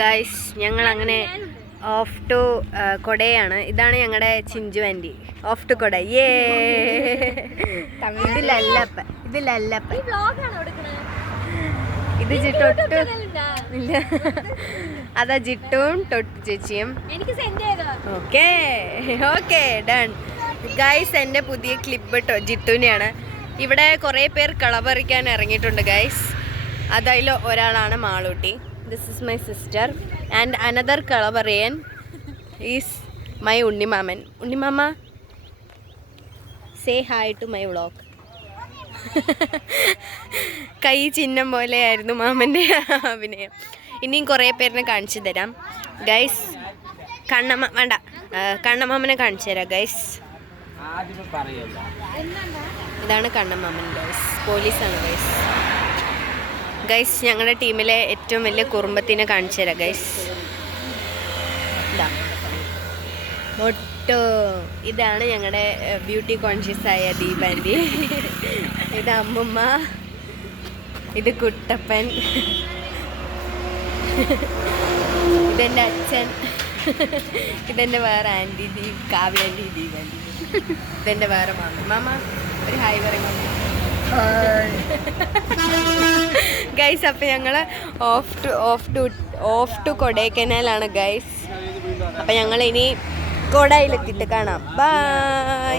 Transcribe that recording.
Guys ഞങ്ങൾ അങ്ങനെ of two കൊടയാണ്. ഇതാണ് ഞങ്ങളുടെ ചിഞ്ചു ആൻറ്റി. ഓഫ് ടു കൊട. ഇത് ലല്ലപ്പ, ഇത് ലല്ലപ്പ, ഇത് ജിട്ടൊട്ട് ഇല്ല, അതാ ജിട്ടും ടൊട്ട് ചേച്ചിയും. Okay okay done. ഗൈസ് എൻ്റെ പുതിയ ക്ലിപ്പ് ജിട്ടുവിനെയാണ്. ഇവിടെ കുറേ പേർ കളപറിക്കാൻ ഇറങ്ങിയിട്ടുണ്ട് ഗൈസ്. അതിൽ ഒരാളാണ് Malootty. This is my sister and another Kalavarian is my Unnimaman. Unnimama, say hi to my vlog. കൈ ചിഹ്നം പോലെയായിരുന്നു മാമൻ്റെ അഭിനയം. ഇനിയും കുറേ പേരിനെ കാണിച്ചു തരാം ഗൈസ്. വേണ്ട, കണ്ണമാമനെ കാണിച്ചു തരാം ഗൈസ്. ഇതാണ് കണ്ണമാമൻ ഗൈസ്. പോലീസാണ് ഗൈസ്. ഗൈസ് ഞങ്ങളുടെ ടീമിലെ ഏറ്റവും വലിയ കുറുമ്പത്തിനെ കാണിച്ചു തരാം ഗൈസ്. മൊട്ടോ, ഇതാണ് ഞങ്ങളുടെ ബ്യൂട്ടി കോൺഷ്യസ് ആയ ദീപാൻറ്റി. ഇത് അമ്മുമ്മ, ഇത് കുട്ടപ്പൻ, ഇതെൻ്റെ അച്ഛൻ, ഇതെൻ്റെ വേറെ ആൻറ്റി കാവ്യാൻറ്റി ദീപാൻറ്റി, ഇതെൻ്റെ വേറെ മാമ. ഒരു ഹായ് പറയുമ്പോൾ ഗൈസ്. അപ്പം ഞങ്ങൾ ഓഫ് ടു കൊടൈക്കനാലാണ് ഗൈസ്. അപ്പം ഞങ്ങൾ ഇനി കൊടയിലെത്തിയിട്ട് കാണാം. ബൈ.